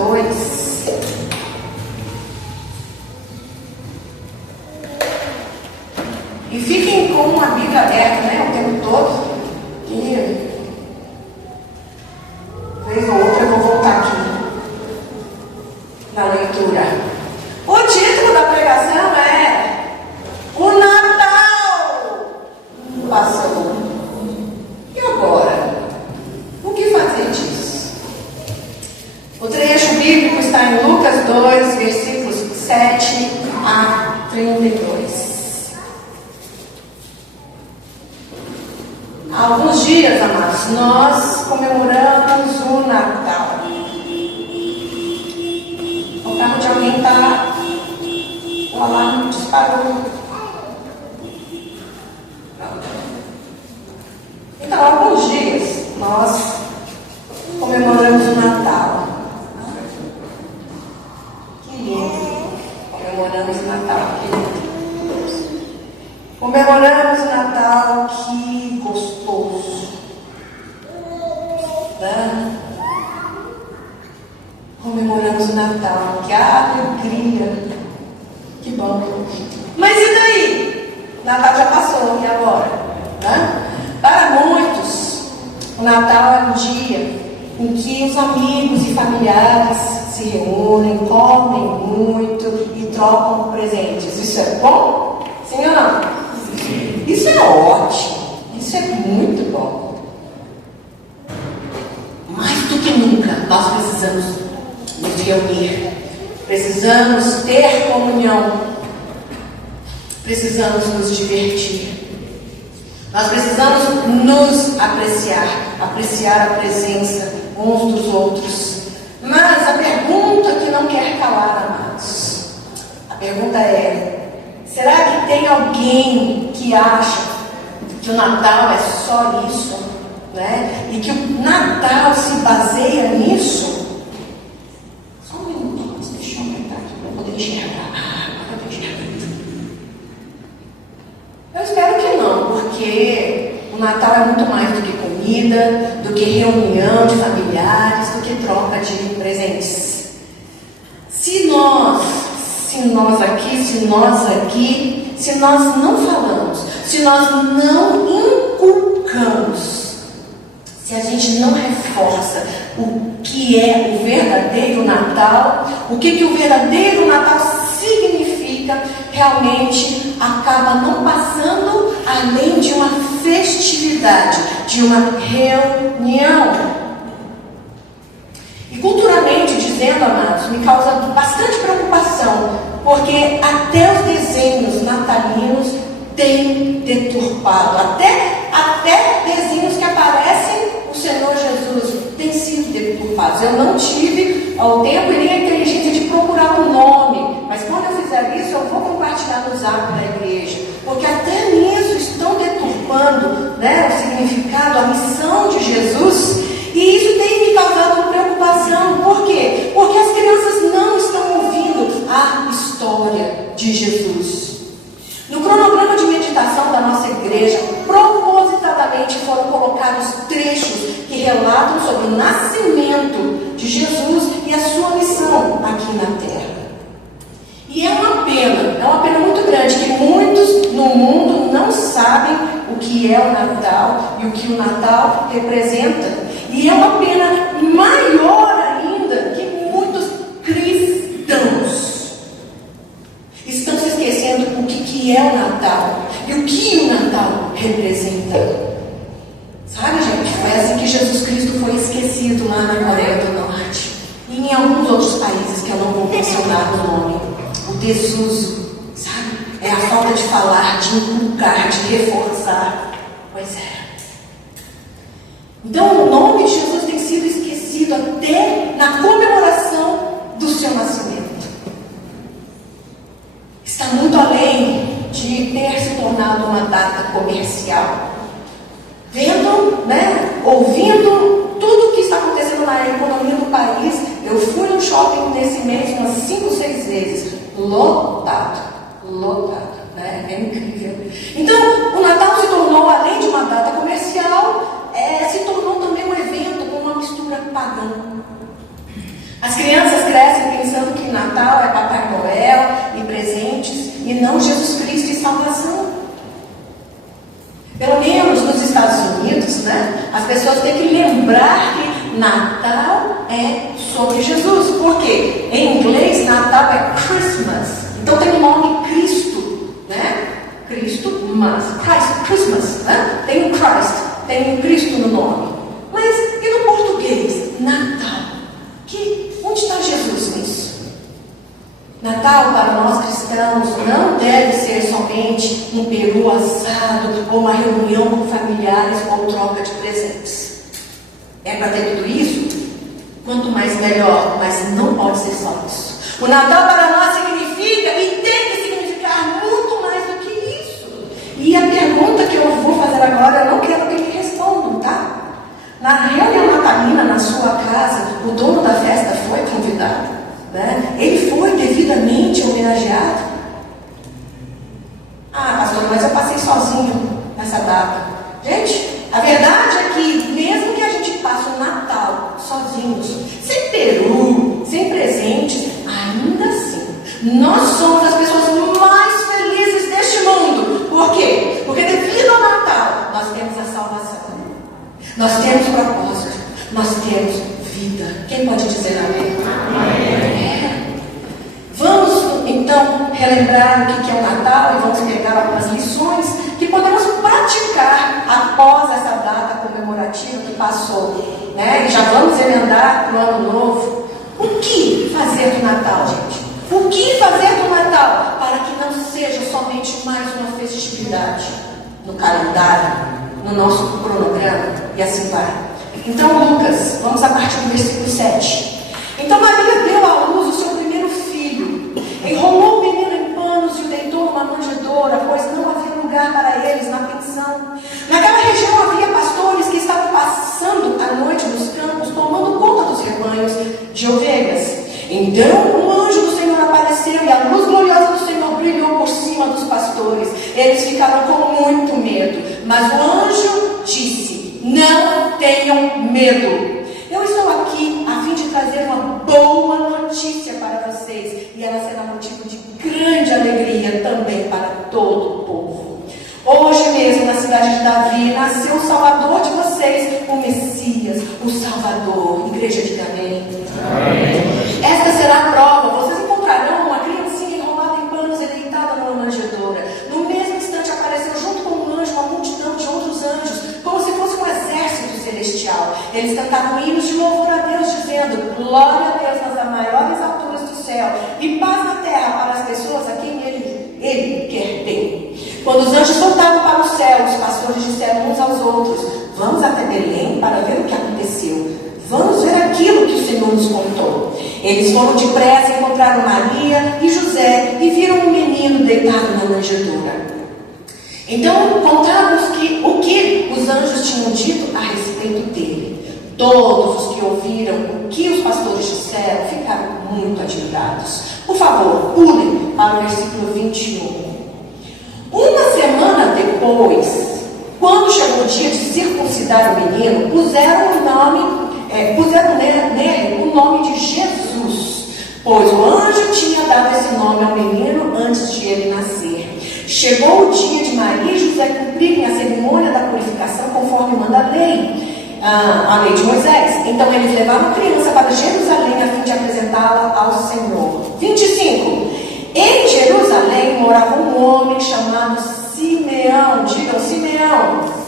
2. E fiquem com a Bíblia aberta, né, o tempo todo. E vez ou outra eu vou voltar aqui na leitura. O título da pregação é O Natal Passou. E agora? O que fazer disso? O trecho bíblico está em Lucas 2, versículos 7 a 32. Há alguns dias, amados, nós comemoramos o Natal. O carro de alguém está... O alarme disparou. Então, há alguns dias, nós comemoramos o Natal. Que lindo. Comemoramos o Natal. Que lindo. Comemoramos o Natal, que gostoso. Né? Comemoramos o Natal, que alegria. Que bom. Mas e daí? O Natal já passou, e agora? Né? Para muitos, o Natal é um dia em que os amigos e familiares se reúnem, comem muito e trocam presentes. Isso é bom? Sim ou não? Isso é ótimo, isso é muito bom. Mais do que nunca, nós precisamos nos reunir, precisamos ter comunhão, precisamos nos divertir, nós precisamos nos apreciar a presença uns dos outros. Mas a pergunta que não quer calar, amados, a pergunta é: será que tem alguém que acha que o Natal é só isso, né? E que o Natal se baseia nisso? Só um minuto, deixa eu aumentar aqui para poder enxergar. Agora eu enxergo. Eu espero que não, porque o Natal é muito mais do que comida, do que reunião de familiares, do que troca de presentes. Se nós não falamos, se nós não inculcamos, se a gente não reforça o que é o verdadeiro Natal, o que o verdadeiro Natal significa, realmente acaba não passando além de uma festividade, de uma reunião. E culturalmente dizendo, amados, me causa bastante preocupação, porque até os desenhos natalinos têm deturpado, até desenhos que aparecem o Senhor Jesus têm sido deturpados. Eu não tive ao tempo e nem a inteligência de procurar um nome, mas quando eu fizer isso, eu vou compartilhar no zap da igreja, porque até nisso estão deturpando, né, o significado, a missão de Jesus. E isso tem me causado preocupação. Por quê? Porque as crianças não estão ouvindo a história de Jesus. No cronograma de meditação da nossa igreja, propositadamente foram colocados trechos que relatam sobre o nascimento de Jesus e a sua missão aqui na terra. E é uma pena muito grande que muitos no mundo não sabem o que é o Natal e o que o Natal representa. E é uma pena maior ainda que muitos cristãos estão se esquecendo o que é o Natal e o que o Natal representa. Sabe, gente, foi assim que Jesus Cristo foi esquecido lá na Coreia do Norte e em alguns outros países que eu não vou mencionar o nome. O desuso, sabe? É a falta de falar, de inculcar, de reforçar. Pois é. Então o nome de Jesus tem sido esquecido até na comemoração do seu nascimento. Está muito além de ter se tornado uma data comercial. Vendo, né, ouvindo tudo o que está acontecendo na economia do país, eu fui no shopping nesse mês umas 5, 6 vezes, lotado, né? É incrível. Então, o Natal se tornou, além de uma data comercial, se tornou também um evento com uma mistura pagã. As crianças que Natal é Papai Noel e presentes, e não Jesus Cristo e salvação. Pelo menos nos Estados Unidos, né, as pessoas têm que lembrar que Natal é sobre Jesus. Por quê? Em inglês, Natal é Christmas. Então tem o nome Cristo, né? Cristo, mas Christmas, né? Tem o Christ, tem o Cristo no nome. Mas e no português? Natal. Onde está Jesus nisso? Natal para nós cristãos não deve ser somente um peru assado ou uma reunião com familiares ou troca de presentes. É para ter tudo isso? Quanto mais melhor, mas não pode ser só isso. O Natal para nós significa e tem que significar muito mais do que isso. E a pergunta que eu vou fazer agora, eu não quero que me respondam, tá? Na reunião natalina, na sua casa, o dono da festa foi convidado, né? Ele foi devidamente homenageado. Ah, pastor, mas eu passei sozinho nessa data. Gente, a verdade é que mesmo que a gente passe o Natal sozinhos, sem peru, sem presentes, ainda assim, nós somos as pessoas mais felizes deste mundo. Por quê? Porque devido ao Natal, nós temos a salvação. Nós temos propósito, nós temos vida. Quem pode dizer amém? Amém. Vamos então relembrar o que é o Natal e vamos pegar algumas lições que podemos praticar após essa data comemorativa que passou, né? E já vamos emendar para o ano novo. O que fazer do Natal, gente? O que fazer do Natal para que não seja somente mais uma festividade no calendário, no nosso cronograma, e assim vai. Então, Lucas, vamos a partir do versículo 7. Então Maria deu à luz o seu primeiro filho, enrolou o menino em panos e o deitou numa manjedoura, pois não havia lugar para eles na pensão. Naquela região havia pastores que estavam passando a noite nos campos, tomando conta dos rebanhos de ovelhas. Então um anjo do Senhor apareceu e a luz gloriosa do Senhor brilhou por cima dos pastores. Eles ficaram com muito medo, mas o anjo disse: não tenham medo. Eu estou aqui a fim de trazer uma boa notícia para vocês, e ela será motivo de grande alegria também para todo o povo. Hoje mesmo, na cidade de Davi, nasceu o Salvador de vocês, o Messias, o Salvador. Igreja, diga amém. Amém. Esta será a prova. Vocês encontrarão uma criancinha enrolada em panos e deitada numa manjedoura. No mesmo instante apareceu junto com um anjo uma multidão de outros anjos, como se fosse um exército celestial. Eles cantavam hinos de louvor a Deus, dizendo: glória a Deus nas maiores alturas do céu e paz na terra para as pessoas a quem ele quer bem. Quando os anjos voltaram para o céu, os pastores disseram uns aos outros: vamos até Belém para ver o que aconteceu. Vamos ver aquilo que o Senhor nos contou. Eles foram depressa, encontraram Maria e José e viram um menino deitado na manjedoura. Então contaram-nos o que os anjos tinham dito a respeito dele. Todos os que ouviram o que os pastores disseram ficaram muito admirados. Por favor, pulem para o versículo 21. Uma semana depois, quando chegou o dia de circuncidar o menino, puseram nele o nome de Jesus, pois o anjo tinha dado esse nome ao menino antes de ele nascer. Chegou o dia de Maria e José cumprirem a cerimônia da purificação conforme manda a lei de Moisés. Então eles levaram a criança para Jerusalém a fim de apresentá-la ao Senhor. 25. Em Jerusalém morava um homem chamado Simeão. Digam, Simeão.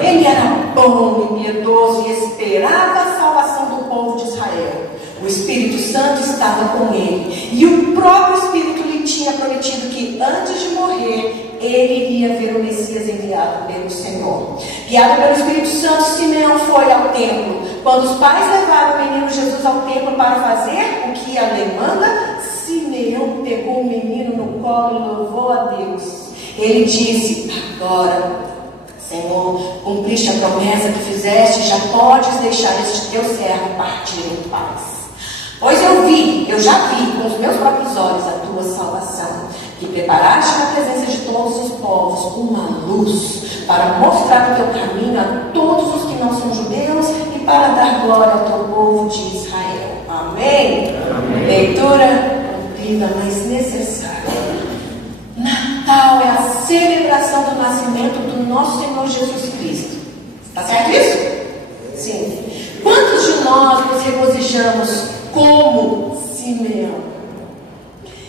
Ele era bom e piedoso e esperava a salvação do povo de Israel. O Espírito Santo estava com ele, e o próprio Espírito lhe tinha prometido que antes de morrer, ele iria ver o Messias enviado pelo Senhor. Guiado pelo Espírito Santo, Simeão foi ao templo. Quando os pais levaram o menino Jesus ao templo para fazer o que a lei manda, Simeão pegou o menino no colo e louvou a Deus. Ele disse: agora, Senhor, cumpriste a promessa que fizeste, já podes deixar este teu servo partir em paz. Pois eu já vi com os meus próprios olhos a tua salvação, que preparaste na presença de todos os povos uma luz, para mostrar o teu caminho a todos os que não são judeus e para dar glória ao teu povo de Israel. Amém? Amém. Leitura comprida, mas necessária. Natal é a celebração do nascimento do nosso Senhor Jesus Cristo. Está certo isso? Sim. Quantos de nós nos regozijamos como Simeão?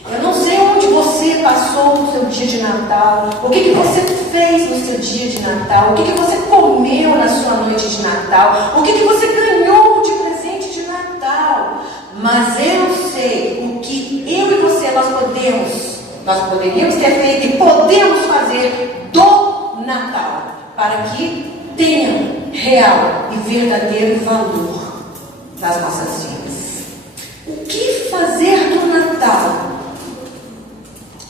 Eu não sei onde você passou no seu dia de Natal, o que você fez no seu dia de Natal, o que você comeu na sua noite de Natal, o que você ganhou de presente de Natal. Mas eu sei o que eu e você nós poderíamos ter feito e podemos fazer do Natal, para que tenha real e verdadeiro valor nas nossas vidas. O que fazer do Natal?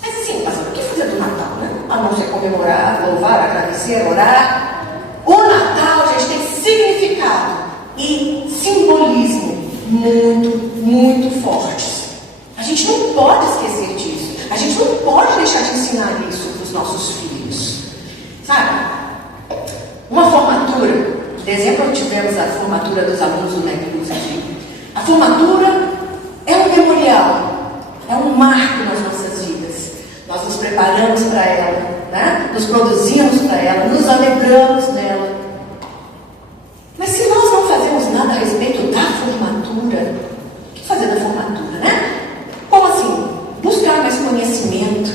Mas assim, pastor, o que fazer do Natal, né? A não ser comemorar, louvar, agradecer, orar. O Natal, gente, tem significado e simbolismo muito fortes. A gente não pode esquecer disso. A gente não pode deixar de ensinar isso para os nossos filhos. Sabe? Uma formatura. De exemplo, tivemos a formatura dos alunos do MEC aqui. A formatura é um memorial, é um marco nas nossas vidas. Nós nos preparamos para ela, né? Nos produzimos para ela, nos alegramos nela. Mas se nós não fazemos nada a respeito da formatura, o que fazer da formatura, né? Como assim? Buscar mais conhecimento,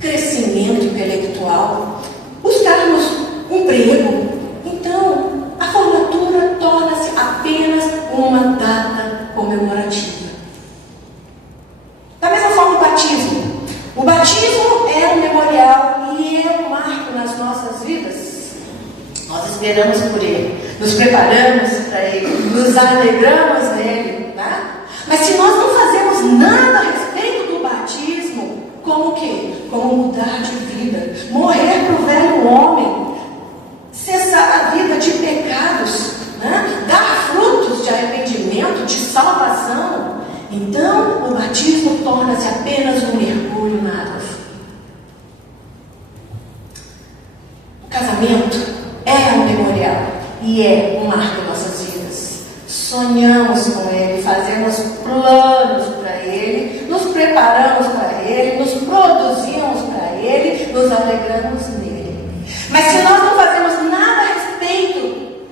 crescimento intelectual, buscarmos emprego. Então, a formatura torna-se apenas uma data comemorativa. Da mesma forma, o batismo. O batismo é um memorial e é um marco nas nossas vidas. Nós esperamos por ele, nos preparamos para ele, nos alegramos nele, né? Mas se nós não fazemos nada a respeito do batismo, como o quê? Como mudar de vida, morrer para o velho homem, cessar a vida de pecados, né? Dar frutos de arrependimento, de salvação. Então, o batismo torna-se apenas um mergulho na água. O casamento é um memorial e é um marco em nossas vidas. Sonhamos com ele, fazemos planos para ele, nos preparamos para ele, nos produzimos para ele, nos alegramos nele. Mas se nós não fazemos nada a respeito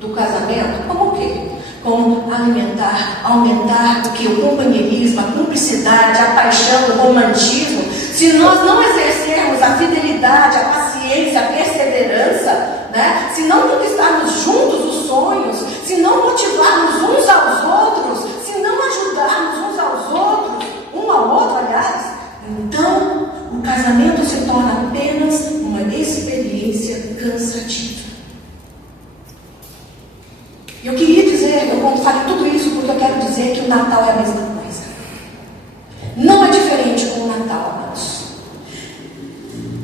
do casamento, como o quê? Como alimentar, aumentar o que? O companheirismo, a cumplicidade, a paixão, o romantismo. Se nós não exercermos a fidelidade, a paciência, a perseverança, né? Se não conquistarmos juntos os sonhos, se não motivarmos uns aos outros, se não ajudarmos uns aos outros, um ao outro, aliás, então o casamento se torna apenas uma experiência cansativa. Eu queria dizer, eu falei tudo isso porque eu quero dizer que o Natal é a mesma coisa. Não é diferente com o Natal, amados.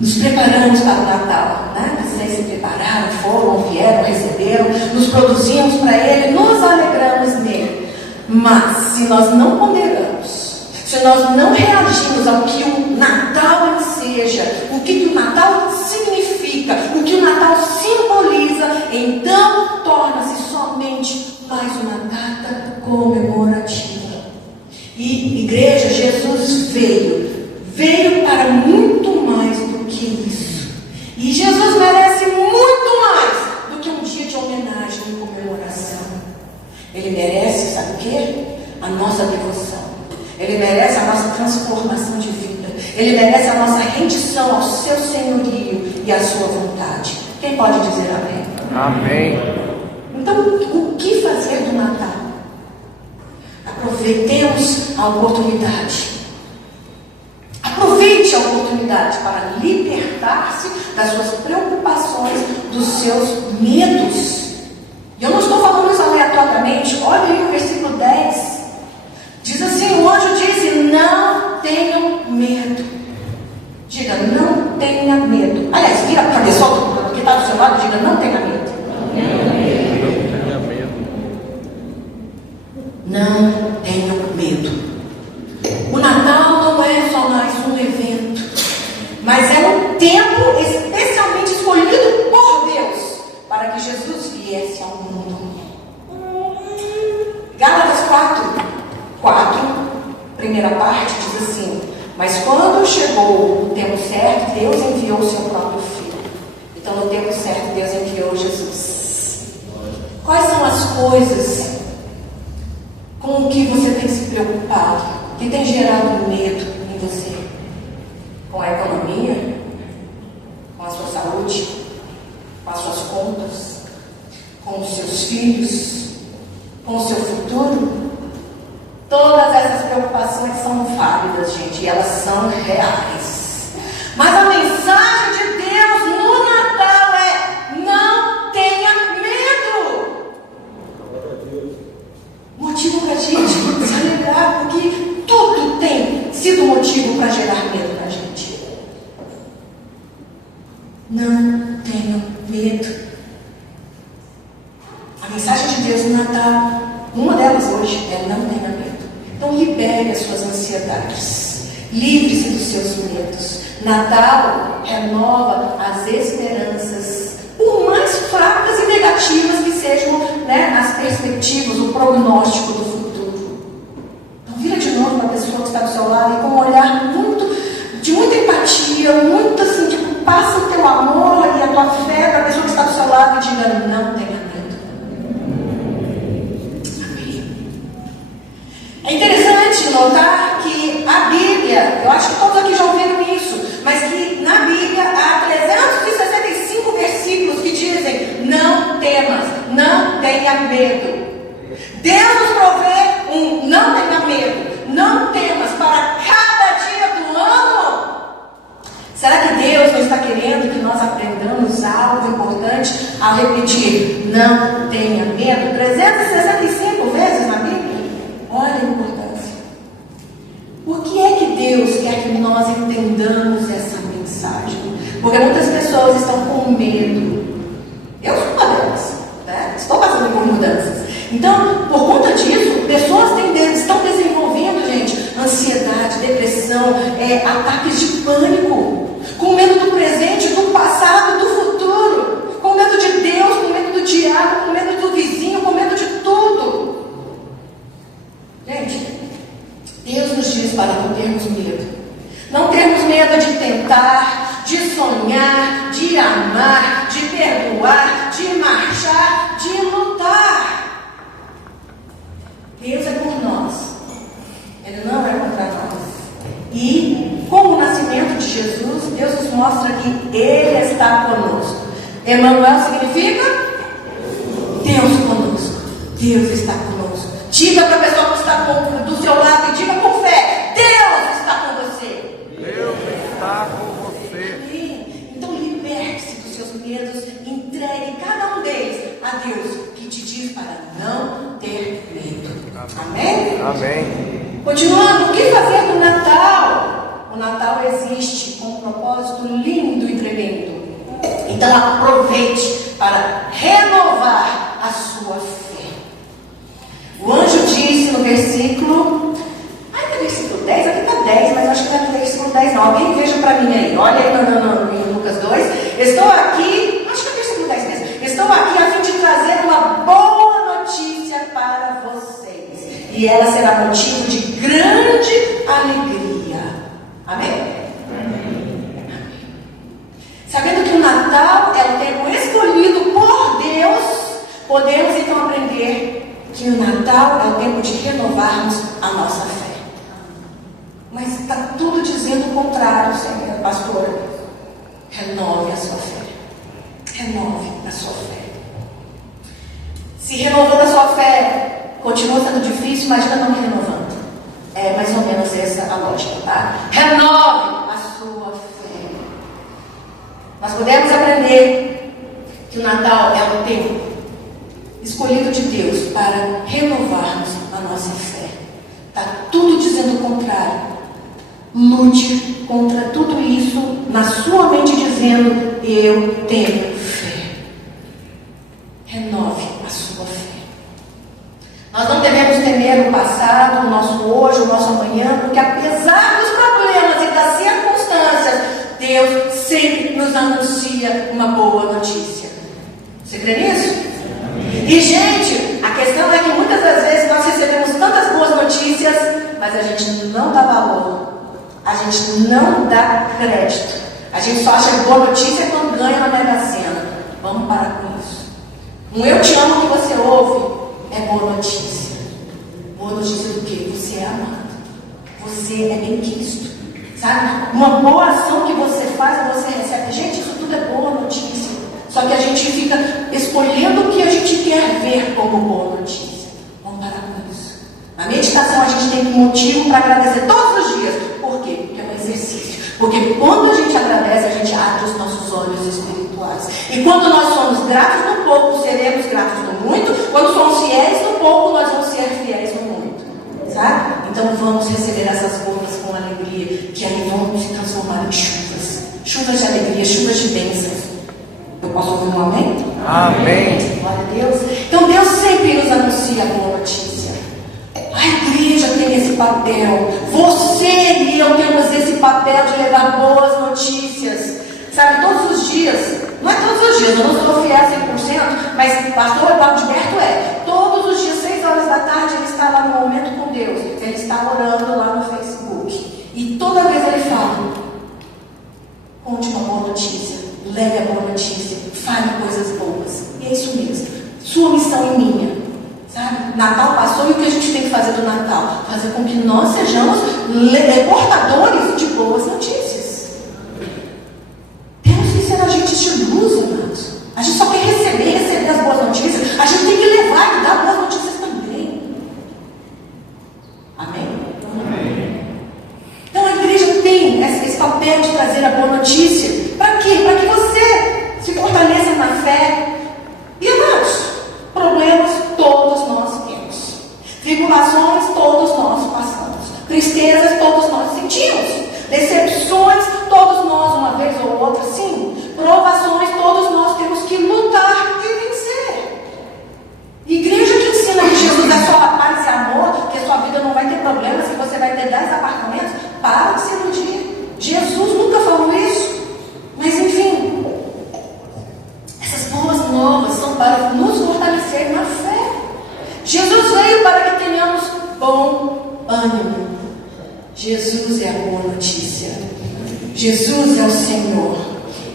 Nos preparamos para o Natal, né? Vocês se prepararam, foram, vieram, receberam, nos produzimos para ele, nos alegramos nele. Mas se nós não ponderamos, se nós não reagimos ao que o Natal seja, o que o Natal significa, o que o Natal simboliza, então torna-se somente mais uma data comemorativa. E igreja, Jesus veio para muito mais do que isso. E Jesus merece muito mais do que um dia de homenagem e comemoração. Ele merece, sabe o quê? A nossa devoção. Ele merece a nossa transformação de vida. Ele merece a nossa rendição ao seu senhorio e à sua vontade. Quem pode dizer amém? Amém. Então, o que fazer do Natal? Aproveitemos a oportunidade. Aproveite a oportunidade para libertar-se das suas preocupações, dos seus medos. E eu não estou falando isso aleatoriamente. Olha aí o versículo 10. Diz assim, o anjo disse, não tenham medo. Diga, não tenha medo. Aliás, vira para a pessoa que está do seu lado e diga, não tenha medo. Não tenham medo. O Natal não é só mais um evento, mas é um tempo especialmente escolhido por Deus para que Jesus viesse ao mundo. Gálatas 4 primeira parte diz assim: mas quando chegou o tempo certo, Deus enviou o seu próprio Filho. Então, no tempo certo, Deus enviou Jesus. Quais são as coisas com que você tem se preocupado, que tem gerado medo em você? Com a economia? Com a sua saúde? Com as suas contas? Com os seus filhos? Com o seu futuro? Todas essas preocupações são válidas, gente, e elas são reais. Mas a mensagem de Deus no Natal é: não tenha medo. Motivo para a gente se alegrar, porque tudo tem sido motivo para gerar medo na gente. Não tenha medo. A mensagem de Deus no Natal, uma delas hoje, é: não tenha medo. Então libere as suas ansiedades, livre-se dos seus medos. Natal renova as esperanças, por mais fracas e negativas que sejam, as perspectivas, o prognóstico do futuro. Então vira de novo para a pessoa que está do seu lado e com um olhar de muita empatia, muito assim, tipo, passa o teu amor e a tua fé para a pessoa que está do seu lado e diga: não tenha medo. É interessante notar que a Bíblia, eu acho que todos aqui já ouviram isso, mas que na Bíblia há 365 versículos que dizem: não temas, não tenha medo. Deus nos provê um não tenha medo, não temas para cada dia do ano. Será que Deus não está querendo que nós aprendamos algo importante ao repetir: não tenha medo? 365 vezes na Bíblia? Olha a importância. Por que é que Deus quer que nós entendamos essa mensagem? Porque muitas pessoas estão com medo. Eu sou uma delas, estou passando por mudanças. Então, por conta disso, pessoas estão desenvolvendo, gente, ansiedade, depressão, ataques de pânico, com medo do presente, do passado, do futuro, com medo de Deus, com medo do diabo, com medo do vizinho, com medo de tudo. Gente, Deus nos diz para não termos medo. Não termos medo de tentar, de sonhar, de amar, de perdoar, de marchar, de lutar. Deus é por nós. Ele não é contra nós. E com o nascimento de Jesus, Deus nos mostra que Ele está conosco. Emmanuel significa Deus conosco. Deus está conosco. Diga para a pessoa que está do seu lado e diga com fé: Deus está com você. Deus está com você. Então liberte-se dos seus medos, entregue cada um deles a Deus, que te diz para não ter medo. Amém? Amém. Continuando, o que fazer no Natal? O Natal existe com um propósito lindo e tremendo. Então aproveite para renovar a sua fé. O anjo disse no versículo, é versículo 10, aqui está 10, mas acho que não é no versículo 10 não. Alguém veja para mim aí, olha aí em Lucas 2. Estou aqui, acho que é o versículo 10 mesmo. Estou aqui a fim de trazer uma boa notícia para vocês. E ela será motivo de grande alegria. Amém? Amém. Sabendo que o Natal é o tempo escolhido por Deus, podemos então aprender que o Natal é o tempo de renovarmos a nossa fé. Mas está tudo dizendo o contrário, Senhor, pastora. Renove a sua fé. Renove a sua fé. Se renovando a sua fé continua sendo difícil, imagina não renovando. É mais ou menos essa a lógica, tá? Renove a sua fé. Nós podemos aprender que o Natal é o tempo escolhido de Deus para renovarmos a nossa fé. Está tudo dizendo o contrário. Lute contra tudo isso na sua mente, dizendo: eu tenho fé. Renove a sua fé. Nós não devemos temer o passado, o nosso hoje, o nosso amanhã, porque apesar dos problemas e das circunstâncias, Deus sempre nos anuncia uma boa notícia. Você crê nisso? E, gente, a questão é que muitas das vezes nós recebemos tantas boas notícias, mas a gente não gente não dá crédito. A gente só acha boa notícia quando ganha na Mega Sena. Vamos parar com isso. Um eu te amo que você ouve é boa notícia. Boa notícia do quê? Você é amado. Você é bem-quisto. Sabe? Uma boa ação que você faz, você recebe. Gente, isso tudo é boa notícia. Só que a gente fica escolhendo o que a gente quer ver como boa notícia. Vamos parar com isso. Na meditação a gente tem um motivo para agradecer todos os dias. Por quê? Porque é um exercício. Porque quando a gente agradece, a gente abre os nossos olhos espirituais. E quando nós somos gratos no pouco, seremos gratos no muito. Quando somos fiéis no pouco, nós vamos ser fiéis no muito. Sabe? Então vamos receber essas boas com alegria, que aí vão se transformar em chuvas. Chuvas de alegria, chuvas de bênçãos. Eu posso ouvir um amém? Amém. Glória a Deus. Então Deus sempre nos anuncia a boa notícia. A igreja tem esse papel. Você e eu temos esse papel de levar boas notícias. Sabe, todos os dias. Não é todos os dias, eu não sou fiel 100%, mas pastor Adalberto é. Todos os dias, 6 horas da tarde, ele está lá no momento com Deus. Ele está orando lá no Facebook. E toda vez ele fala: conte uma boa notícia, leve a boa notícia, fale coisas boas. E é isso mesmo. Sua missão e minha. Sabe? Natal passou e o que a gente tem que fazer do Natal? Fazer com que nós sejamos portadores de boas notícias. Temos que ser agentes de luz, amados. A gente só quer receber as boas notícias. A gente tem que levar e dar boas notícias também. Amém? Amém. Então a igreja tem esse papel de trazer a boa notícia. Para quê? Para que você se fortaleça na fé. E amados, problemas todos nós temos. Tribulações todos nós passamos. Tristezas todos nós sentimos. Decepções todos nós, uma vez ou outra, sim. Provações todos nós temos que lutar e vencer. Igreja que ensina que Jesus é só paz e amor, que a sua vida não vai ter problemas, que você vai ter 10 apartamentos, para de se iludir. Jesus nunca falou isso. Mas enfim, essas boas novas são para nos fortalecer na fé. Jesus veio para que tenhamos bom ânimo. Jesus é a boa notícia. Jesus é o Senhor.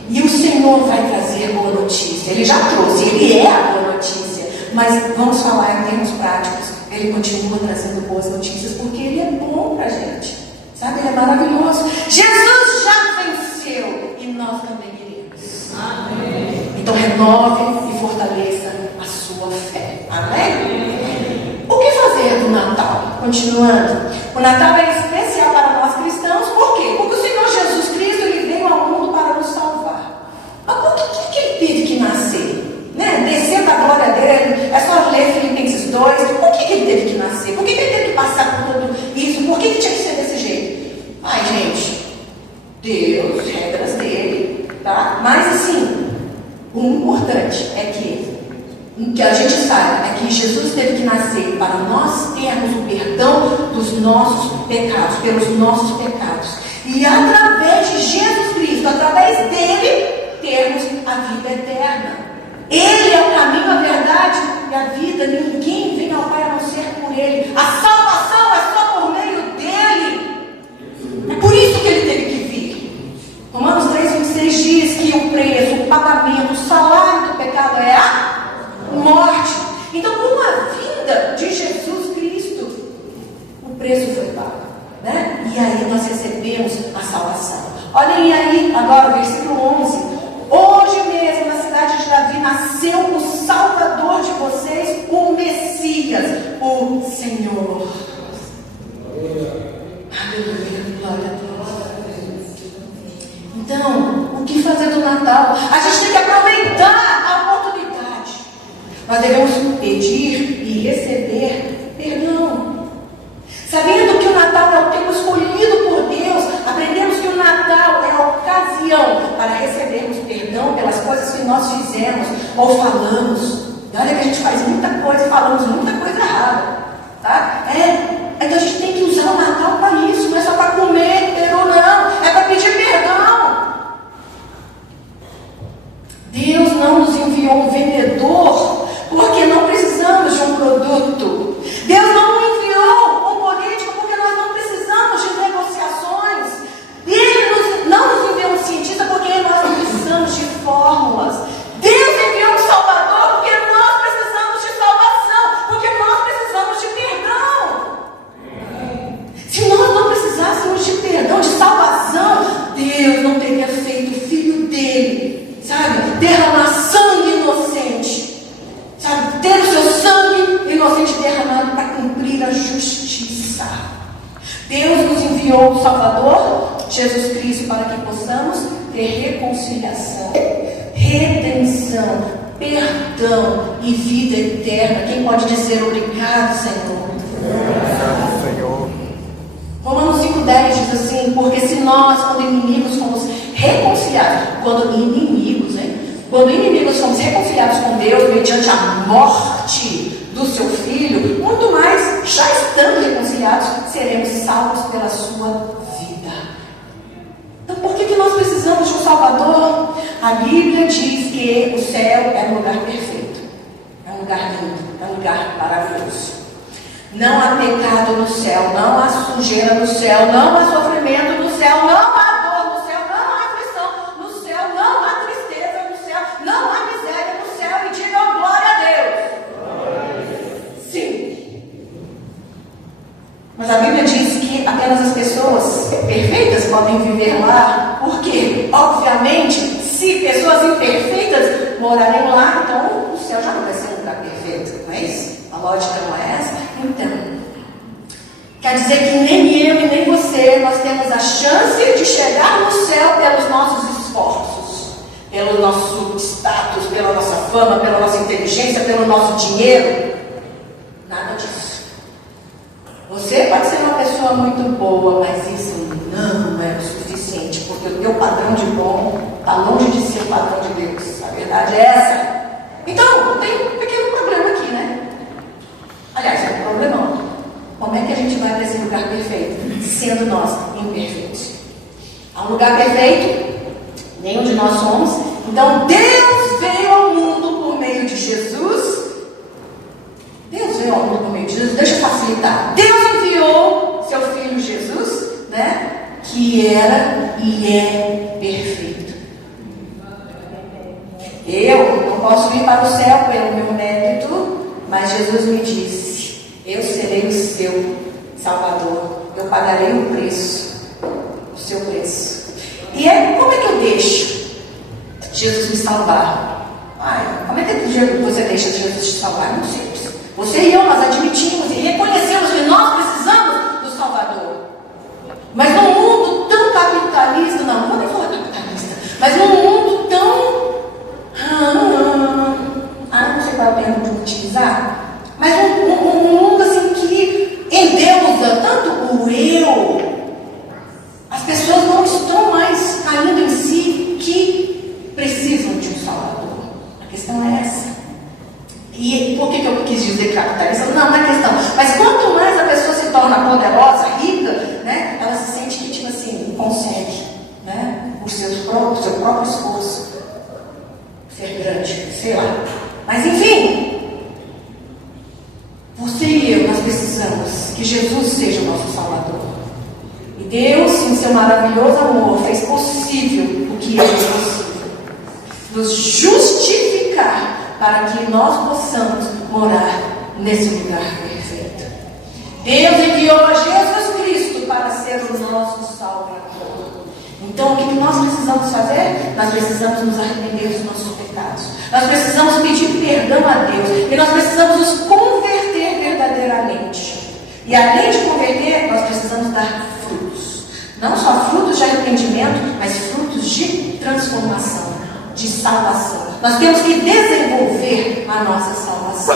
E o Senhor vai trazer boa notícia. Ele já trouxe, Ele é a boa notícia. Mas vamos falar em termos práticos. Ele continua trazendo boas notícias porque Ele é bom para a gente. Sabe, Ele é maravilhoso. Jesus já venceu e nós também iremos. Amém. Então renove e fortaleça a sua fé. Amém? O que fazer do Natal? Continuando. O Natal é especial para nós cristãos. Por quê? Porque o Senhor Jesus Cristo ele veio ao mundo para nos salvar. Mas por que Ele teve que nascer? Descer da glória dele. É só ler Filipenses 2. Por que Ele teve que nascer? Por que Ele teve que passar por tudo isso? Por que tinha que ser desse jeito? Ai, gente, Deus, regras dele, tá? Mas assim, o importante é que a gente saiba é que Jesus teve que nascer para nós termos o perdão dos nossos pecados, pelos nossos pecados. E através de Jesus Cristo, através dele, termos a vida eterna. Ele é o caminho, a verdade e a vida. Ninguém vem ao Pai a não ser por ele. A salvação é só por meio dele. É por isso que ele teve que vir. Romanos 3,26 diz que o preço, o pagamento, o salário do pecado é a morte. Então, com a vinda de Jesus Cristo, o preço foi pago, E aí nós recebemos a salvação. Olhem aí agora o versículo 11. Hoje mesmo na cidade de Davi nasceu o Salvador de vocês, o Messias, o Senhor. Aleluia, glória a Deus. Então, o que fazer do Natal? A gente tem que aproveitar a oportunidade. Nós devemos pedir e receber perdão. Sabendo que o Natal é o tempo escolhido por Deus, aprendemos que o Natal é a ocasião para recebermos perdão pelas coisas que nós fizemos ou falamos. E olha que a gente faz muita coisa, falamos muita coisa errada, tá? Então a gente tem que usar o Natal para isso, não é só para comer, ter ou não, é para pedir perdão. Deus não nos enviou um vendedor porque não precisamos de um produto. Deus não enviou um político porque nós não precisamos de negociações. não teria feito o filho dele, sabe, derramar sangue inocente, sabe, ter o seu sangue inocente derramado para cumprir a justiça. Deus nos enviou o Salvador, Jesus Cristo, para que possamos ter reconciliação, redenção, perdão e vida eterna. Quem pode dizer obrigado, Senhor? Obrigado, Senhor. Romanos 5,10 diz assim: porque se nós, quando inimigos, fomos reconciliados, quando inimigos fomos reconciliados com Deus mediante a morte do seu Filho, muito mais, já estando reconciliados, seremos salvos pela sua vida. Então, por que nós precisamos de um Salvador? A Bíblia diz que o céu é um lugar perfeito, é um lugar lindo, é um lugar maravilhoso. Não há pecado no céu, não há sujeira no céu, não há sofrimento no céu, não há dor no céu, não há aflição no céu, não há tristeza no céu, não há miséria no céu. E digam glória a Deus. Sim. Mas a Bíblia diz que apenas as pessoas perfeitas podem viver lá, porque, obviamente, se pessoas imperfeitas morarem lá, então o céu já não vai ser um lugar perfeito, não é isso? A lógica não é essa? Então, quer dizer que nem eu e nem você, nós temos a chance de chegar no céu pelos nossos esforços, pelo nosso status, pela nossa fama, pela nossa inteligência, pelo nosso dinheiro. Nada disso. Você pode ser uma pessoa muito boa, mas isso não é o suficiente, porque o teu padrão de bom está longe de ser o padrão de Deus. A verdade é essa. Então, tem um pequeno problema aqui, né? Aliás, é um problemão. Como é que a gente vai para esse lugar perfeito, sendo nós imperfeitos? Há um lugar perfeito, nenhum de nós somos. Então, Deus veio ao mundo por meio de Jesus. Deus veio ao mundo por meio de Jesus. Deixa eu facilitar. Deus enviou seu Filho Jesus, né? Que era e é perfeito. Eu não posso ir para o céu pelo meu mérito, mas Jesus me disse: eu serei o seu Salvador, eu pagarei o preço, o seu preço. E aí, como é que eu deixo Jesus me salvar? Como é que você deixa Jesus te salvar? Não sei. Você e eu, nós admitimos e reconhecemos que nós precisamos do Salvador. Mas num mundo tão capitalista, não vou nem falar capitalista, mas num mundo tão não sei qual é o termo de utilizar, mas um mundo assim que endeusa tanto o eu, as pessoas não estão mais caindo em si que precisam de um Salvador. A questão é essa. E por que eu quis dizer capitalista? Não é questão. Mas quanto mais a pessoa se torna poderosa, rica, né, ela se sente que, tipo assim, consegue, né, o seu próprio esforço ser grande, sei lá. Mas enfim, você e eu, nós precisamos que Jesus seja o nosso Salvador. E Deus, em seu maravilhoso amor, fez possível o que é impossível: nos justificar para que nós possamos morar nesse lugar perfeito. Deus enviou Jesus Cristo para ser o nosso Salvador. Então, o que nós precisamos fazer? Nós precisamos nos arrepender dos nossos pecados. Nós precisamos pedir perdão a Deus. E nós precisamos nos converter verdadeiramente. E além de converter, nós precisamos dar frutos. Não só frutos de arrependimento, mas frutos de transformação, de salvação. Nós temos que desenvolver a nossa salvação.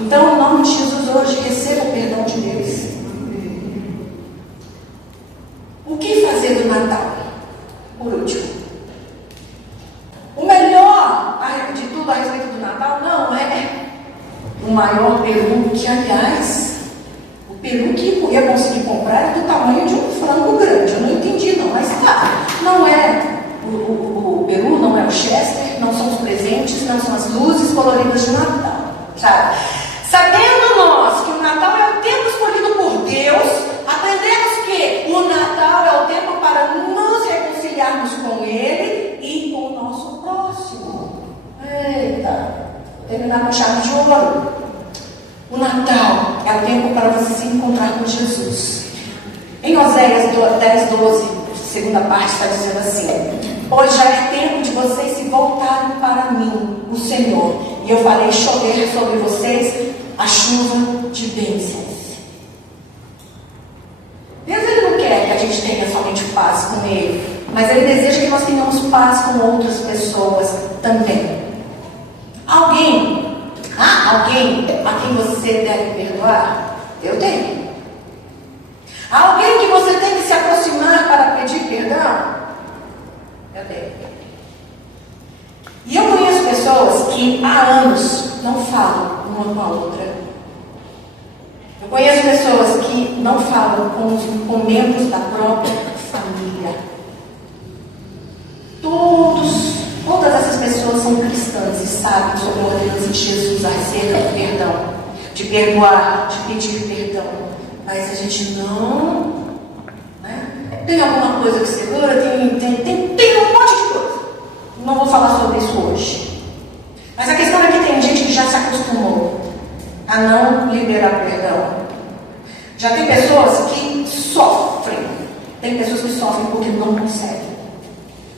Então, em nome de Jesus, hoje, receba o perdão de Deus. O que fazer do Natal? Por último, o melhor de tudo a respeito do Natal não é o maior peru, que, aliás, o peru que eu ia conseguir comprar é do tamanho de um frango grande. Eu não entendi, não, mas tá. Não é o peru, não é o Chester, não são os presentes, não são as luzes coloridas de Natal, sabe? Sabendo nós que o Natal é o tempo escolhido por Deus, aprendemos que o Natal é o tempo para nos reconciliarmos com Ele e com o nosso próximo. Eita, terminar com chave de ouro. O Natal é o tempo para você se encontrar com Jesus. Em Oséias 10:12, segunda parte está dizendo assim: pois já é tempo de vocês se voltarem para mim, o Senhor, e eu farei chover sobre vocês a chuva de bênçãos. Deus, Ele não quer que a gente tenha somente paz com Ele, mas Ele deseja que nós tenhamos paz com outras pessoas também. Alguém a quem você deve perdoar? Eu tenho. Alguém que você tem que se aproximar para pedir perdão? Eu tenho. E eu conheço pessoas que há anos não falam uma com a outra. Eu conheço pessoas que não falam com membros da própria família. Todas essas pessoas são cristãs e sabem sobre a ordenança de Jesus acerca do perdão, de perdoar, de pedir perdão. Mas a gente não, né? Tem alguma coisa que segura, tem um monte de coisa. Não vou falar sobre isso hoje. Mas a questão é que tem gente que já se acostumou a não liberar perdão. Já tem pessoas que sofrem. Tem pessoas que sofrem porque não conseguem.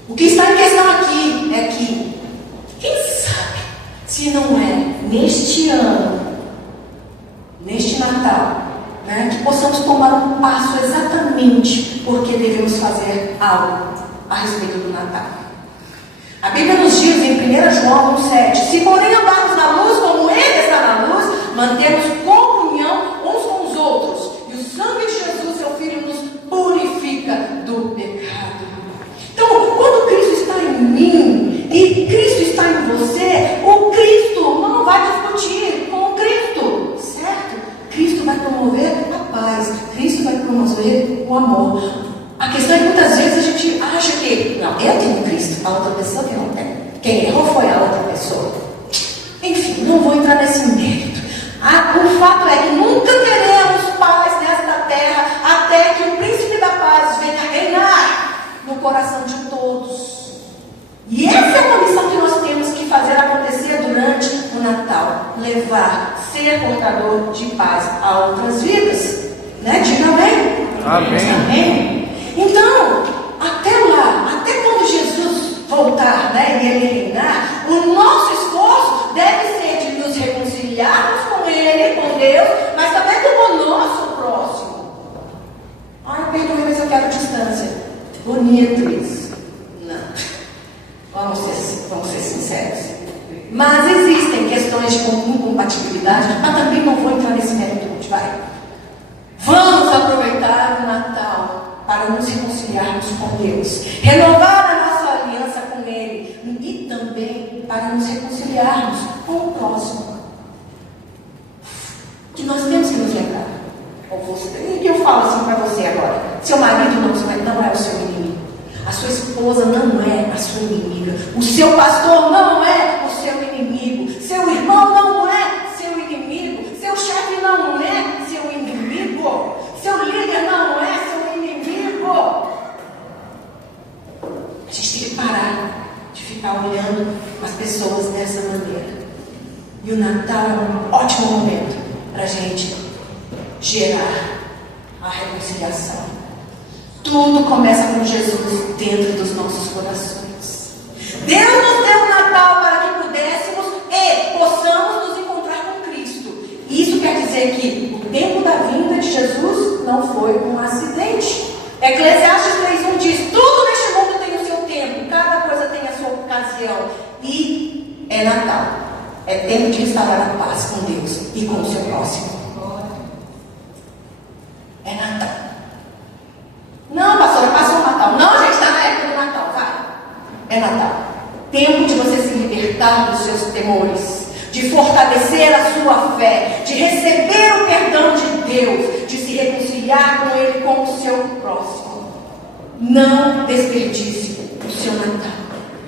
O que está em questão aqui é que, quem sabe, se não é neste ano, neste Natal, né, que possamos tomar um passo exatamente porque devemos fazer algo a respeito do Natal. A Bíblia nos diz em 1 João 1,7: se porém andarmos na luz como Ele está na luz, mantemos comunhão uns com os outros, e o sangue de Jesus, seu Filho, nos purifica do pecado. Então, quando Cristo está em mim e Cristo está em você, o Cristo não vai discutir com o Cristo, certo? Cristo vai promover a paz, Cristo vai promover o amor. A questão é que muitas vezes a gente acha que, não, eu tenho Cristo, a outra pessoa que não tem. Quem errou foi a outra pessoa. Enfim, não vou entrar nesse mérito. O fato é que nunca teremos paz nesta terra até que o príncipe da paz venha reinar no coração de todos. E essa é uma missão que nós temos que fazer acontecer durante o Natal. Ser portador de paz a outras vidas. Né? Diga amém. Amém. Amém. Então, até lá, até quando Jesus voltar, né, e Ele reinar, o nosso esforço deve ser de nos reconciliarmos com Ele, com Deus, mas também com o nosso próximo. Perdoe, mas eu quero distância. Bonito isso. Não. Vamos ser sinceros. Mas existem questões de incompatibilidade, mas também não vou entrar nesse mérito hoje, vai. Vamos aproveitar o Natal para nos reconciliarmos com Deus, renovar a nossa aliança com Ele e também para nos reconciliarmos com o próximo. Que nós temos que nos lembrar. E eu falo assim para você agora: seu marido não é o seu inimigo, a sua esposa não é a sua inimiga, o seu pastor não é o seu inimigo, seu irmão não é seu inimigo, seu chefe não é seu inimigo, seu líder não é seu inimigo. A gente tem que parar de ficar olhando as pessoas dessa maneira. E o Natal é um ótimo momento para a gente gerar a reconciliação. Tudo começa com Jesus dentro dos nossos corações. Deus nos deu o Natal para que pudéssemos e possamos nos encontrar com Cristo. Isso quer dizer que o tempo da vinda de Jesus não foi um acidente. Eclesiastes 3:1 diz: tudo neste mundo tem o seu tempo, cada coisa tem a sua ocasião. E é Natal. É tempo de restaurar a paz com Deus e com o seu próximo. É Natal. Não, pastora, passou o Natal. Não, gente, está na época do Natal, vai. É Natal. Tempo de você se libertar dos seus temores, de fortalecer a sua fé, de receber o perdão de Deus, de se reconciliar com Ele, com o seu próximo. Não desperdice o seu Natal.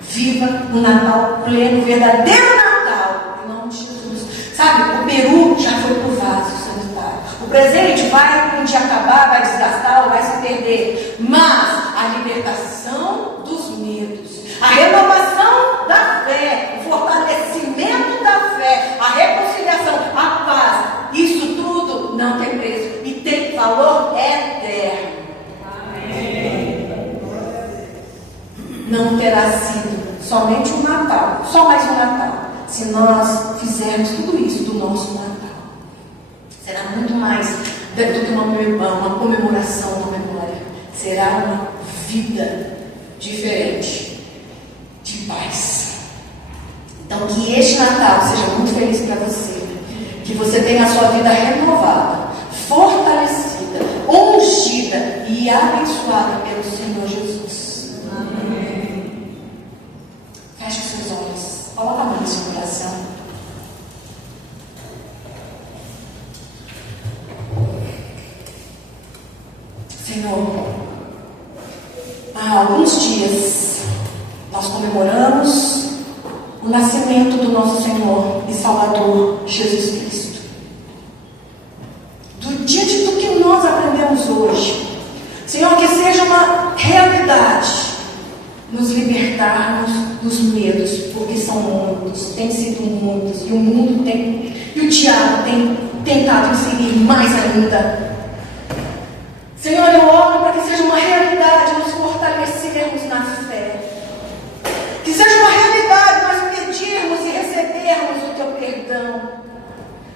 Viva o Natal pleno, verdadeiro Natal, em nome de Jesus. Sabe, o peru já foi pro vaso sanitário. O presente vai um dia acabar, vai desgastar ou vai se perder. Mas a libertação dos medos, a renovação da fé, o fortalecimento da fé, a reconciliação, a paz, isso tudo não tem preço e tem valor eterno. Amém. não terá sido somente um Natal, só mais um Natal, se nós fizermos tudo isso do nosso Natal. Será muito mais do que uma comemoração, uma memória. Será uma vida diferente, de paz. Então, que este Natal seja muito feliz para você. Que você tenha a sua vida renovada, fortalecida, ungida e abençoada pelo Senhor Jesus. Amém. Feche os seus olhos. Coloca a mão no seu coração. Senhor, há alguns dias nós comemoramos o nascimento do nosso Senhor e Salvador Jesus Cristo. Diante do que nós aprendemos hoje, Senhor, que seja uma realidade nos libertarmos dos medos, porque são muitos, têm sido muitos, e o mundo tem, e o diabo tem tentado inserir mais ainda. Senhor, eu oro para que seja uma realidade nos fortalecermos na fé. Que seja uma realidade nós pedirmos e recebermos o teu perdão.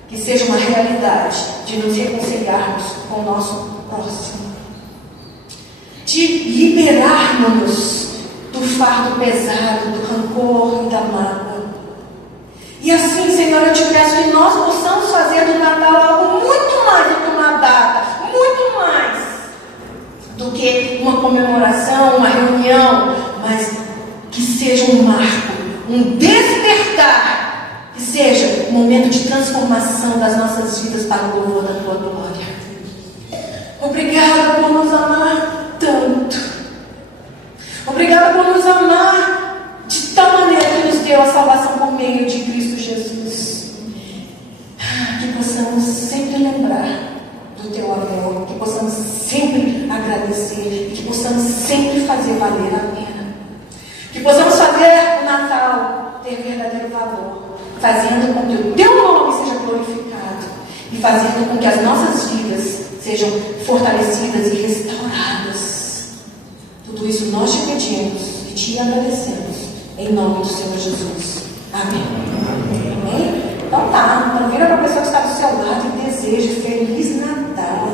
Que seja uma realidade de nos reconciliarmos com o nosso próximo. De liberarmos do fardo pesado, do rancor e da mágoa. E assim, Senhor, eu te peço que nós possamos fazer do Natal algo muito mais do que uma data, muito mais do que uma comemoração, uma reunião, mas que seja um marco, um despertar, que seja um momento de transformação das nossas vidas para o louvor da tua glória. Obrigada por nos amar tanto. Obrigada por nos amar de tal maneira que nos deu a salvação por meio de Cristo Jesus. Que possamos sempre lembrar do teu amor, que possamos sempre agradecer e que possamos sempre fazer valer a pena. Que possamos fazer o Natal ter verdadeiro valor, fazendo com que o teu nome seja glorificado e fazendo com que as nossas vidas sejam fortalecidas e restauradas. Tudo isso nós te pedimos e te agradecemos em nome do Senhor Jesus. Amém. Amém? Então tá, então vira para a pessoa que está do seu lado e deseje Feliz Natal.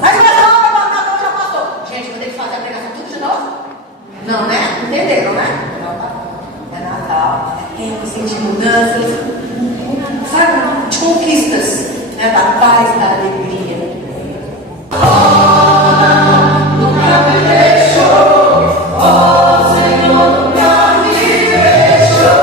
Mas Natal já passou. Gente, vou ter que fazer a pregação tudo de novo? Não, né? Entenderam, né? Não, tá bom. É Natal, é tempo, sentir mudanças, sabe? De conquistas, né? Da paz, da alegria. Nunca me deixou, oh Senhor, nunca me deixou.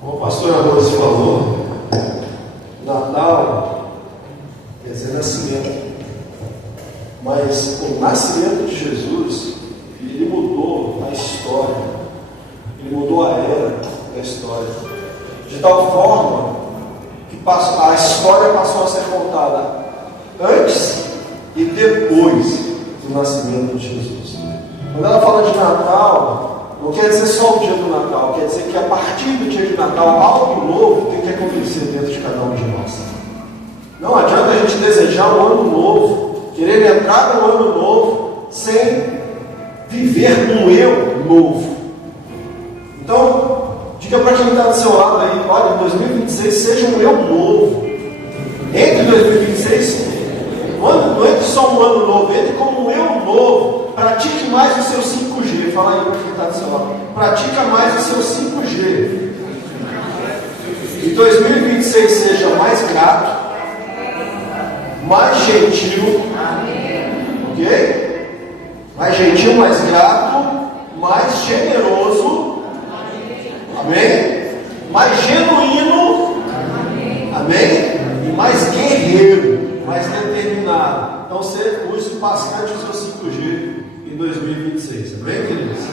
Como a pastora Rose falou, Natal quer dizer nascimento. Mas o nascimento de Jesus, ele mudou a história, ele mudou a era da história, de tal forma que a história passou a ser contada antes e depois do nascimento de Jesus. Quando ela fala de Natal, não quer dizer só o dia do Natal, quer dizer que a partir do dia de Natal, algo novo tem que acontecer dentro de cada um de nós. Não adianta a gente desejar um ano novo, querer entrar no ano novo sem viver um eu novo. Então, diga para quem está do seu lado aí, olha, 2026 seja um eu novo. Entre 2026, não entre só um ano novo, entre como um eu novo. Pratique mais o seu 5G. Fala aí para quem está do seu lado. Pratica mais o seu 5G. E 2026 seja mais grato, mais gentil, ok? Mais gentil, mais grato, mais generoso, amém? Mais genuíno, amém? E mais guerreiro, mais determinado. Então você use bastante o seu 5G em 2026, amém, queridos?